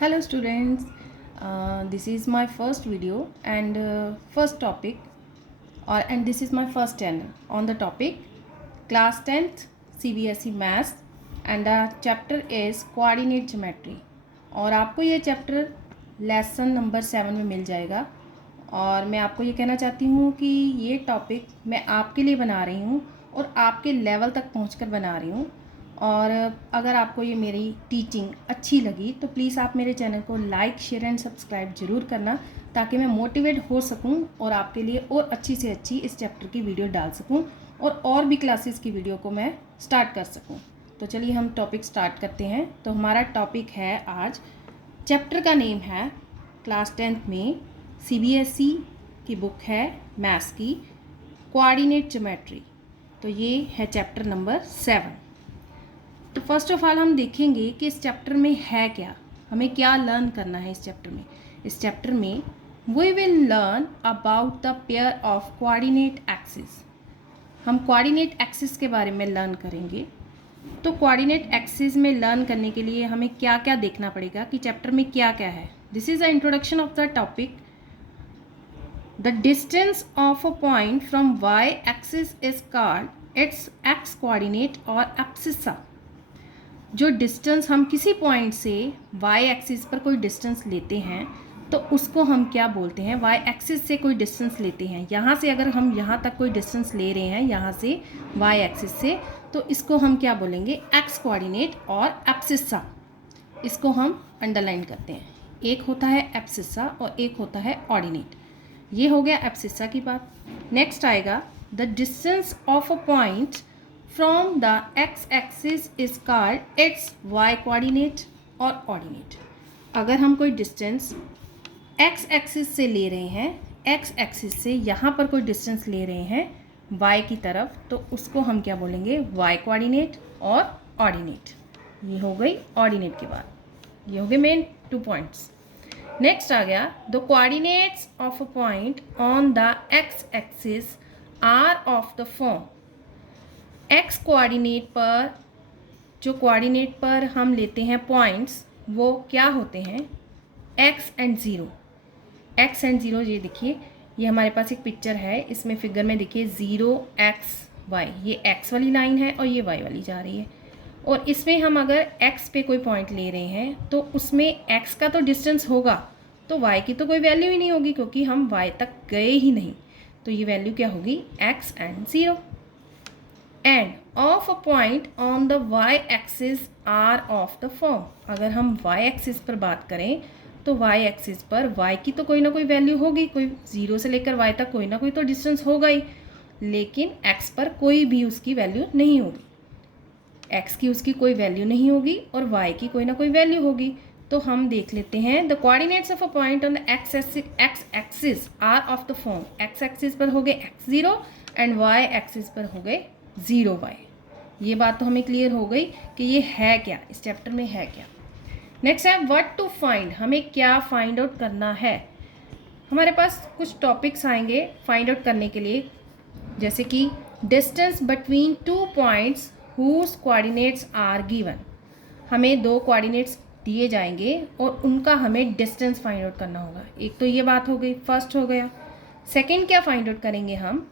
Hello students, this is my first video and first topic and this is my first channel on the topic class 10th CBSE Maths and the chapter is coordinate geometry और आपको ये chapter lesson number 7 में मिल जाएगा। और मैं आपको ये कहना चाहती हूँ कि ये टॉपिक मैं आपके लिए बना रही हूँ और आपके लेवल तक पहुँचकर बना रही हूँ। और अगर आपको ये मेरी टीचिंग अच्छी लगी तो प्लीज़ आप मेरे चैनल को लाइक शेयर एंड सब्सक्राइब ज़रूर करना, ताकि मैं मोटिवेट हो सकूं और आपके लिए और अच्छी से अच्छी इस चैप्टर की वीडियो डाल सकूं और भी क्लासेस की वीडियो को मैं स्टार्ट कर सकूं। तो चलिए हम टॉपिक स्टार्ट करते हैं। तो हमारा टॉपिक है आज, चैप्टर का नेम है क्लास 10th में CBSE की बुक है मैथ्स की, कोऑर्डिनेट ज्योमेट्री। तो ये है चैप्टर नंबर 7। तो फर्स्ट ऑफ ऑल हम देखेंगे कि इस चैप्टर में है क्या, हमें क्या लर्न करना है इस चैप्टर में। इस चैप्टर में we will learn about the pair of coordinate axis. हम कोऑर्डिनेट एक्सिस के बारे में लर्न करेंगे। तो कोऑर्डिनेट एक्सिस में लर्न करने के लिए हमें क्या क्या देखना पड़ेगा कि चैप्टर में क्या क्या है। This is the introduction of the topic. The distance of a point from y axis is called its x coordinate और एब्सिसा। जो डिस्टेंस हम किसी पॉइंट से y एक्सिस पर कोई डिस्टेंस लेते हैं तो उसको हम क्या बोलते हैं, y एक्सिस से कोई डिस्टेंस लेते हैं, यहाँ से अगर हम यहाँ तक कोई डिस्टेंस ले रहे हैं यहाँ से y एक्सिस से, तो इसको हम क्या बोलेंगे, x कोऑर्डिनेट और एब्सिसा। इसको हम अंडरलाइन करते हैं। एक होता है एब्सिसा और एक होता है ऑर्डिनेट। ये हो गया एब्सिसा की बात। नेक्स्ट आएगा the distance of a point from the x axis is called its y coordinate और ऑर्डिनेट। अगर हम कोई डिस्टेंस x एक्सिस से ले रहे हैं, x एक्सिस से यहाँ पर कोई डिस्टेंस ले रहे हैं y की तरफ, तो उसको हम क्या बोलेंगे, y कोऑर्डिनेट और ऑर्डिनेट। ये हो गई ऑर्डिनेट की बात। ये हो गए मेन 2 पॉइंट्स। नेक्स्ट आ गया the coordinates of a point on the x axis are of the form. x coordinate पर, जो कोऑर्डिनेट पर हम लेते हैं पॉइंट्स, वो क्या होते हैं, x एंड 0। x एंड 0, ये देखिए, ये हमारे पास एक पिक्चर है, इसमें फिगर में देखिए 0 x y, ये x वाली लाइन है और ये y वाली जा रही है। और इसमें हम अगर x पे कोई पॉइंट ले रहे हैं तो उसमें x का तो डिस्टेंस होगा, तो y की तो कोई वैल्यू ही नहीं होगी क्योंकि हम y तक गए ही नहीं। तो ये वैल्यू क्या होगी, x and 0। And of a point on the y axis are of the form. अगर हम y एक्सिस पर बात करें तो y एक्सिस पर y की तो कोई ना कोई वैल्यू होगी, कोई 0 से लेकर y तक कोई ना कोई तो डिस्टेंस होगा ही, लेकिन x पर कोई भी उसकी वैल्यू नहीं होगी। x की उसकी कोई वैल्यू नहीं होगी और y की कोई ना कोई वैल्यू होगी। तो हम देख लेते हैं the coordinates of a point on the x axis are of the form. x axis पर हो गए x0 एंड y एक्सिस पर हो गए 0y। ये बात तो हमें क्लियर हो गई कि ये है क्या, इस चैप्टर में है क्या। नेक्स्ट है व्हाट टू फाइंड। हमें क्या फाइंड आउट करना है। हमारे पास कुछ टॉपिक्स आएंगे फाइंड आउट करने के लिए, जैसे कि distance between 2 points whose coordinates are given. हमें 2 कोऑर्डिनेट्स दिए जाएंगे और उनका हमें डिस्टेंस फाइंड आउट करना होगा। एक तो ये बात हो गई, फर्स्ट हो गया। सेकेंड क्या फाइंड आउट करेंगे हम,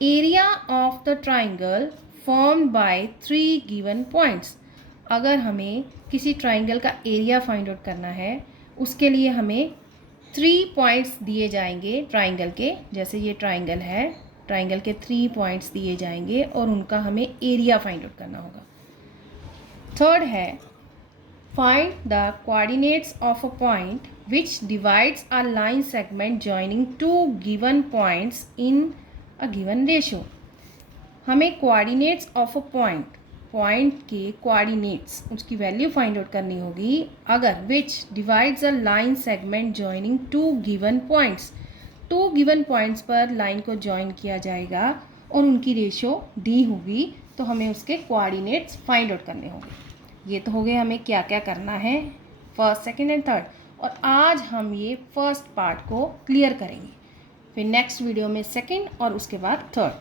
area of the triangle formed by 3 given points. अगर हमें किसी ट्राइंगल का एरिया फाइंड आउट करना है, उसके लिए हमें 3 पॉइंट्स दिए जाएंगे ट्राइंगल के। जैसे ये ट्राइंगल है, ट्राइंगल के 3 पॉइंट्स दिए जाएंगे और उनका हमें एरिया फाइंड आउट करना होगा। थर्ड है find the coordinates of a point which divides a line segment joining 2 given points in a given ratio. हमें coordinates of a point, point के कोऑर्डिनेट्स, उसकी वैल्यू फाइंड आउट करनी होगी अगर which divides a line segment joining 2 given points. 2 given points पर line को join किया जाएगा और उनकी रेशो दी होगी, तो हमें उसके कोऑर्डिनेट्स फाइंड आउट करने होंगे। ये तो हो गए हमें क्या क्या करना है, फर्स्ट सेकेंड एंड थर्ड। और आज हम ये फर्स्ट पार्ट को क्लियर करेंगे, फिर नेक्स्ट वीडियो में सेकेंड और उसके बाद थर्ड,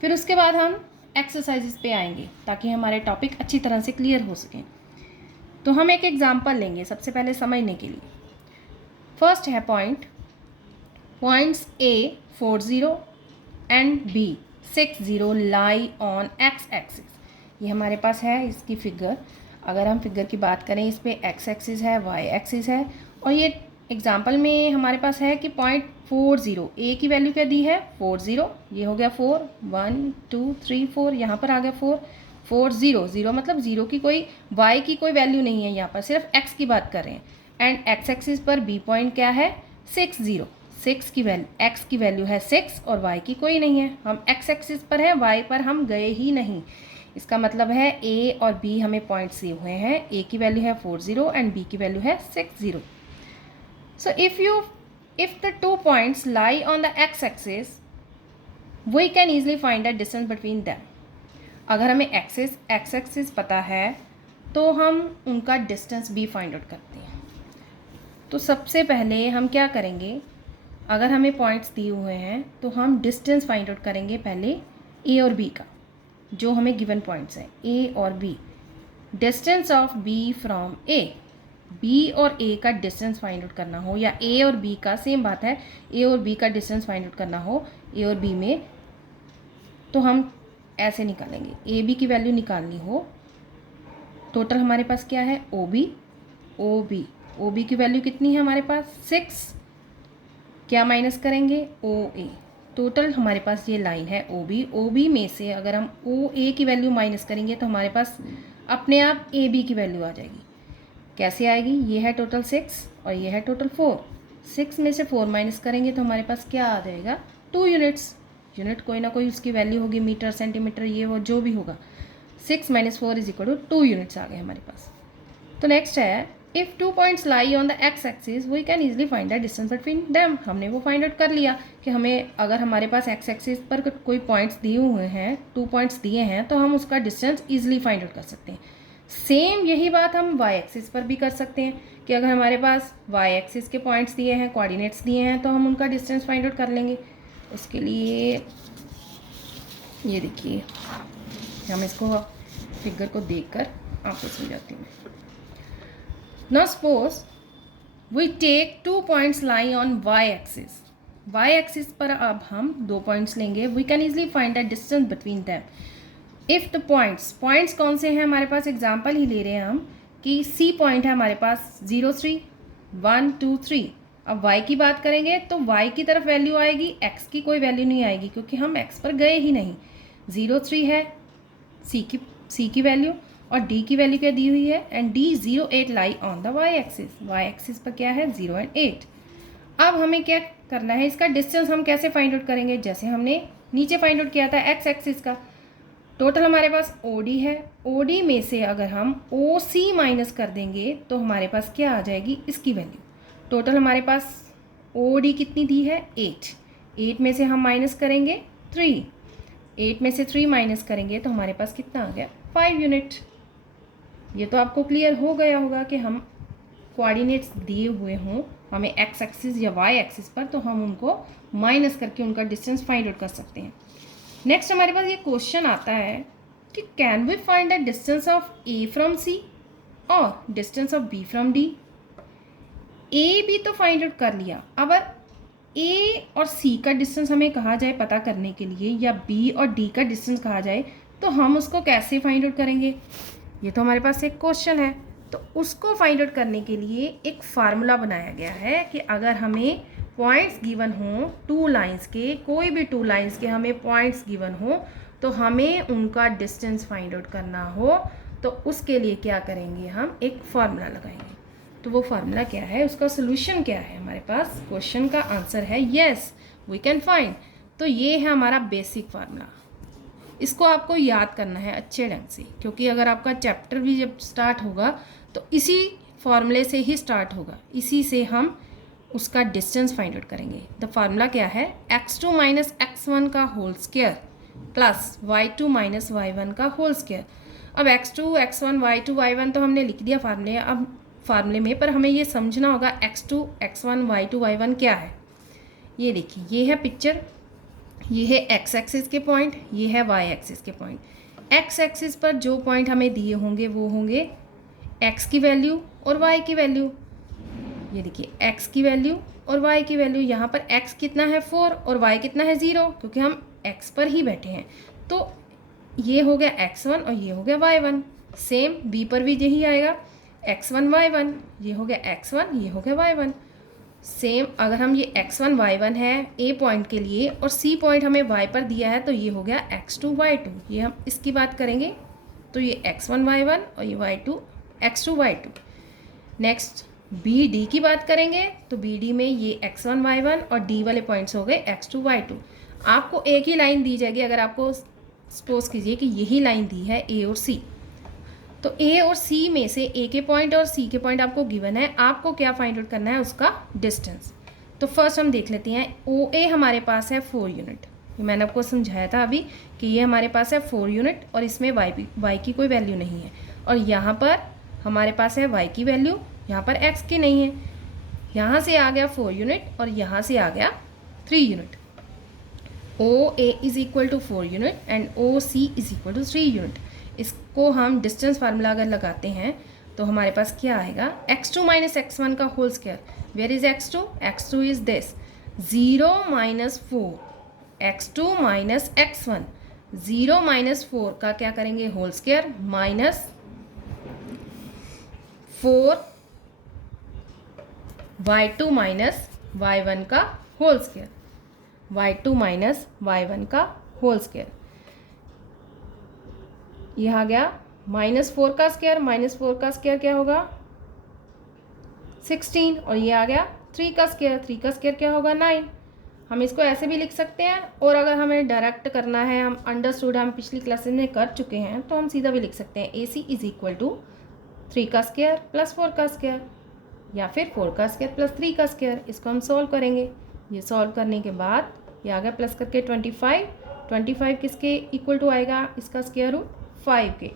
फिर उसके बाद हम एक्सरसाइजेस पे आएंगे ताकि हमारे टॉपिक अच्छी तरह से क्लियर हो सकें। तो हम एक एग्जांपल लेंगे सबसे पहले समझने के लिए। फर्स्ट है points A 40 and B 60 lie on x axis. ये हमारे पास है इसकी फिगर। अगर हम फिगर की बात करें, इस पे एक्स एक्सिस है, वाई एक्सिस है, और ये एग्जांपल में हमारे पास है कि पॉइंट 40, ए की वैल्यू क्या दी है 40, ये हो गया 4, 1 2 3 4, यहाँ पर आ गया 4 4 0 0, मतलब जीरो की कोई वाई की कोई वैल्यू नहीं है, यहाँ पर सिर्फ एक्स की बात कर रहे हैं। एंड एक्स एक्सिस पर बी पॉइंट क्या है 60, 6 की वैल्यू, एक्स की वैल्यू है 6 और वाई की कोई नहीं है। हम एक्स एक्सिस पर हैं, वाई पर हम गए ही नहीं। इसका मतलब है ए और बी हमें पॉइंट्स दिए हुए हैं, ए की वैल्यू है 40 एंड बी की वैल्यू है 60। So if the 2 points lie on the x-axis, we can easily find the distance between them. अगर हमें x-axis पता है तो हम उनका डिस्टेंस भी फाइंड आउट करते हैं। तो सबसे पहले हम क्या करेंगे, अगर हमें पॉइंट्स दिए हुए हैं तो हम डिस्टेंस फाइंड आउट करेंगे पहले a और b का, जो हमें गिवन पॉइंट्स हैं a और b। Distance of b from a, B और ए का डिस्टेंस फाइंड आउट करना हो, या ए और बी का, सेम बात है, ए और बी का डिस्टेंस फाइंड आउट करना हो ए और बी में, तो हम ऐसे निकालेंगे। ए बी की वैल्यू निकालनी हो, टोटल हमारे पास क्या है ओ बी, ओ बी की वैल्यू कितनी है हमारे पास 6, क्या माइनस करेंगे ओ ए, टोटल हमारे पास ये लाइन है ओ बी में से अगर हम ओ ए की वैल्यू माइनस करेंगे तो हमारे पास अपने आप ए बी की वैल्यू आ जाएगी। कैसे आएगी, ये है टोटल 6 और ये है टोटल 4, 6 में से 4 माइनस करेंगे तो हमारे पास क्या आ जाएगा 2 यूनिट्स। यूनिट कोई ना कोई उसकी वैल्यू होगी, मीटर सेंटीमीटर ये वो जो भी होगा। 6 - 4 = 2 यूनिट्स आ गए हमारे पास। तो नेक्स्ट है if 2 points lie on the X axis we can easily find the distance between them. हमने वो फाइंड आउट कर लिया कि हमें अगर हमारे पास एक्स एक्सिस पर कोई पॉइंट्स दिए हुए हैं, 2 पॉइंट्स दिए हैं, तो हम उसका डिस्टेंस ईजिली फाइंड आउट कर सकते हैं। सेम यही बात हम वाई एक्सिस पर भी कर सकते हैं कि अगर हमारे पास वाई एक्सिस के पॉइंट्स दिए हैं, कोऑर्डिनेट्स दिए हैं, तो हम उनका डिस्टेंस फाइंड आउट कर लेंगे। उसके लिए ये देखिए, हम इसको फिगर को देखकर आपको समझाती हूँ। Now suppose we take 2 points lie on Y axis. Y axis पर अब हम 2 पॉइंट्स लेंगे। We can easily find the distance between them if the points कौन से हैं हमारे पास, एग्जाम्पल ही ले रहे हैं हम कि सी पॉइंट है हमारे पास 0 3 1 2 3। अब y की बात करेंगे तो y की तरफ वैल्यू आएगी, x की कोई वैल्यू नहीं आएगी क्योंकि हम x पर गए ही नहीं। 0 3 है c की वैल्यू और d की वैल्यू क्या दी हुई है, and d 0 8 lie on the y axis पर क्या है 0 and 8। अब हमें क्या करना है, इसका डिस्टेंस हम कैसे फाइंड आउट करेंगे, जैसे हमने नीचे फाइंड आउट किया था x एक्सिस का। टोटल हमारे पास OD है, OD में से अगर हम OC माइनस कर देंगे तो हमारे पास क्या आ जाएगी इसकी वैल्यू। टोटल हमारे पास OD कितनी दी है 8 में से हम माइनस करेंगे 3, 8 में से 3 माइनस करेंगे तो हमारे पास कितना आ गया 5 यूनिट। ये तो आपको क्लियर हो गया होगा कि हम कोऑर्डिनेट्स दिए हुए हों हमें एक्स एक्सिस या वाई एक्सिस पर, तो हम उनको माइनस करके उनका डिस्टेंस फाइंड आउट कर सकते हैं। नेक्स्ट हमारे पास ये क्वेश्चन आता है कि can we find the distance of A from C और distance of B from D. A B तो फाइंड आउट कर लिया, अब ए और सी का डिस्टेंस हमें कहा जाए पता करने के लिए, या बी और डी का डिस्टेंस कहा जाए, तो हम उसको कैसे फाइंड आउट करेंगे, ये तो हमारे पास एक क्वेश्चन है। तो उसको फाइंड आउट करने के लिए एक फार्मूला बनाया गया है कि अगर हमें पॉइंट्स गिवन हो 2 लाइंस के, कोई भी 2 लाइंस के हमें पॉइंट्स गिवन हो, तो हमें उनका डिस्टेंस फाइंड आउट करना हो, तो उसके लिए क्या करेंगे, हम एक फार्मूला लगाएंगे। तो वो फार्मूला क्या है, उसका सोल्यूशन क्या है, हमारे पास क्वेश्चन का आंसर है येस वी कैन फाइंड। तो ये है हमारा बेसिक फार्मूला, इसको आपको याद करना है अच्छे ढंग से, क्योंकि अगर आपका चैप्टर भी जब स्टार्ट होगा तो इसी फार्मूले से ही स्टार्ट होगा, इसी से हम उसका डिस्टेंस फाइंड आउट करेंगे। द फार्मूला क्या है, x2 - x1 का whole square plus y2 - y1 का होल स्क्वायर। अब x2 x1 y2 y1 तो हमने लिख दिया फार्मूले में, पर हमें ये समझना होगा x2 x1 y2 y1 क्या है। ये देखिए, ये है पिक्चर, ये है x एक्सिस के पॉइंट, ये है y एक्सिस के पॉइंट। x एक्सिस पर जो पॉइंट हमें दिए होंगे वो होंगे x की वैल्यू और y की वैल्यू। ये देखिए x की वैल्यू और y की वैल्यू। यहाँ पर x कितना है 4 और y कितना है 0, क्योंकि हम x पर ही बैठे हैं। तो ये हो गया x1 और ये हो गया y1। सेम b पर भी यही आएगा, x1 y1, ये हो गया x1, ये हो गया y1। सेम अगर हम ये x1 y1 है a पॉइंट के लिए और c पॉइंट हमें y पर दिया है, तो ये हो गया x2 y2। ये हम इसकी बात करेंगे, तो ये x1 y1 और ये y2 x2 y2। Next B D की बात करेंगे, तो बी डी में ये x1 y1 और d वाले पॉइंट्स हो गए x2 y2। आपको एक ही लाइन दी जाएगी, अगर आपको सपोज कीजिए कि यही लाइन दी है a और c, तो a और c में से a के पॉइंट और c के पॉइंट आपको गिवन है, आपको क्या फाइंड आउट करना है, उसका डिस्टेंस। तो फर्स्ट हम देख लेते हैं, OA हमारे पास है 4 यूनिट। ये मैंने आपको समझाया था अभी कि ये हमारे पास है 4 यूनिट और इसमें y की कोई वैल्यू नहीं है, और यहाँ पर हमारे पास है y की वैल्यू, यहाँ पर x की नहीं है। यहाँ से आ गया 4 यूनिट और यहाँ से आ गया 3 unit. OA is equal to 4 unit and OC is equal to 3 unit. इसको हम डिस्टेंस फार्मूला अगर लगाते हैं तो हमारे पास क्या आएगा, x2 माइनस x1 का whole square. Where is x2? x2 is this 0 minus 4, x2 minus x1। 0 minus 4 का क्या करेंगे, whole square, minus 4 y2 minus y1 का whole square, y2 minus y1 का होल स्क्वायर। यह आ गया -4 का स्क्वायर, -4 का स्क्वायर क्या होगा 16, और ये आ गया 3 का स्क्वायर, 3 का स्क्वायर क्या होगा 9। हम इसको ऐसे भी लिख सकते हैं, और अगर हमें डायरेक्ट करना है, हम अंडरस्टूड हम पिछली क्लासेस में कर चुके हैं, तो हम सीधा भी लिख सकते हैं AC इज इक्वल टू 3 का स्क्वायर प्लस 4 का स्क्वायर, या फिर 4 का स्क्वायर प्लस 3 का स्क्वायर। इसको हम सॉल्व करेंगे। ये सॉल्व करने के बाद ये आ गया प्लस करके 25 किसके इक्वल टू आएगा, इसका स्क्वायर रूट 5 के।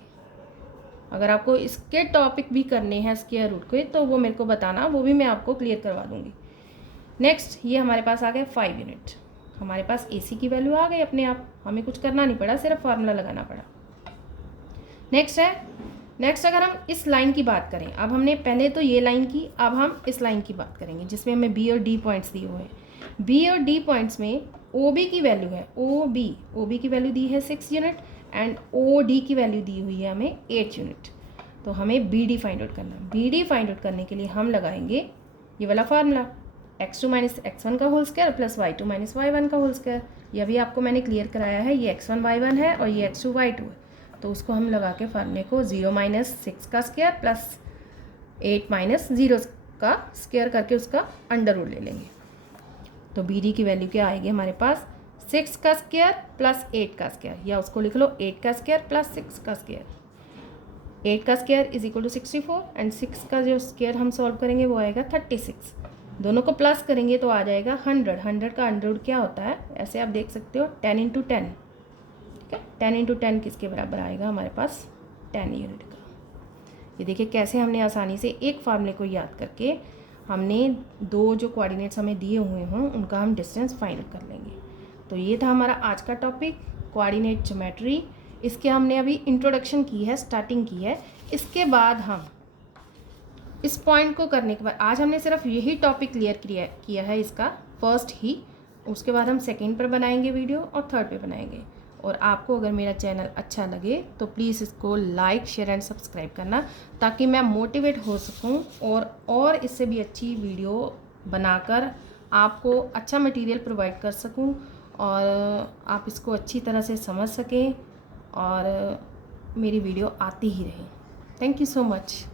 अगर आपको इसके टॉपिक भी करने हैं स्क्वायर रूट के, तो वो मेरे को बताना, वो भी मैं आपको क्लियर करवा दूंगी। नेक्स्ट ये हमारे पास आ गया 5 यूनिट। हमारे पास AC की वैल्यू आ गई अपने आप, हमें कुछ करना नहीं पड़ा, सिर्फ फार्मूला लगाना पड़ा। नेक्स्ट अगर हम इस लाइन की बात करें, अब हमने पहले तो ये लाइन की, अब हम इस लाइन की बात करेंगे जिसमें हमें B और D पॉइंट्स दिए हुए हैं। B और D पॉइंट्स में OB की वैल्यू है, OB की वैल्यू दी है 6 यूनिट एंड OD की वैल्यू दी हुई है हमें 8 यूनिट। तो हमें BD फाइंड आउट करना है। BD फाइंड आउट करने के लिए हम लगाएंगे ये वाला फार्मूला, x2 माइनस x1 का whole square plus y2 minus y1 का होल स्क्वायर। ये भी आपको मैंने क्लियर कराया है, ये x1 y1 है और ये x2 y2 है। तो उसको हम लगा के फार्मूले को 0 माइनस 6 का स्क्वायर प्लस 8 माइनस 0 का स्क्वायर करके उसका अंडर रूट ले लेंगे। तो BD की वैल्यू क्या आएगी हमारे पास, 6 का स्क्वायर प्लस 8 का स्क्वायर, या उसको लिख लो 8 का स्क्वायर प्लस 6 का स्क्वायर। 8 का square is equal to 64 and 6 का जो स्क्वायर हम सॉल्व करेंगे वो आएगा 36। दोनों को प्लस करेंगे तो आ जाएगा 100। 100 का अंडर रूट क्या होता है, ऐसे आप देख सकते हो 10 इंटू 10, ठीक है। 10 इंटू 10 किसके बराबर आएगा हमारे पास, 10 यूनिट का। ये देखिए कैसे हमने आसानी से एक फार्मूले को याद करके हमने दो जो कोऑर्डिनेट्स हमें दिए हुए हों उनका हम डिस्टेंस फाइंड कर लेंगे। तो ये था हमारा आज का टॉपिक, कोऑर्डिनेट ज्योमेट्री। इसके हमने अभी इंट्रोडक्शन की है, स्टार्टिंग की है। इसके बाद हम इस पॉइंट को करने के बाद, आज हमने सिर्फ यही टॉपिक क्लियर किया है इसका फर्स्ट ही, उसके बाद हम सेकंड पर बनाएंगे वीडियो और थर्ड पे बनाएंगे। और आपको अगर मेरा चैनल अच्छा लगे तो प्लीज़ इसको लाइक शेयर एंड सब्सक्राइब करना, ताकि मैं मोटिवेट हो सकूं और इससे भी अच्छी वीडियो बनाकर आपको अच्छा मटेरियल प्रोवाइड कर सकूं और आप इसको अच्छी तरह से समझ सकें और मेरी वीडियो आती ही रहे। Thank you so much.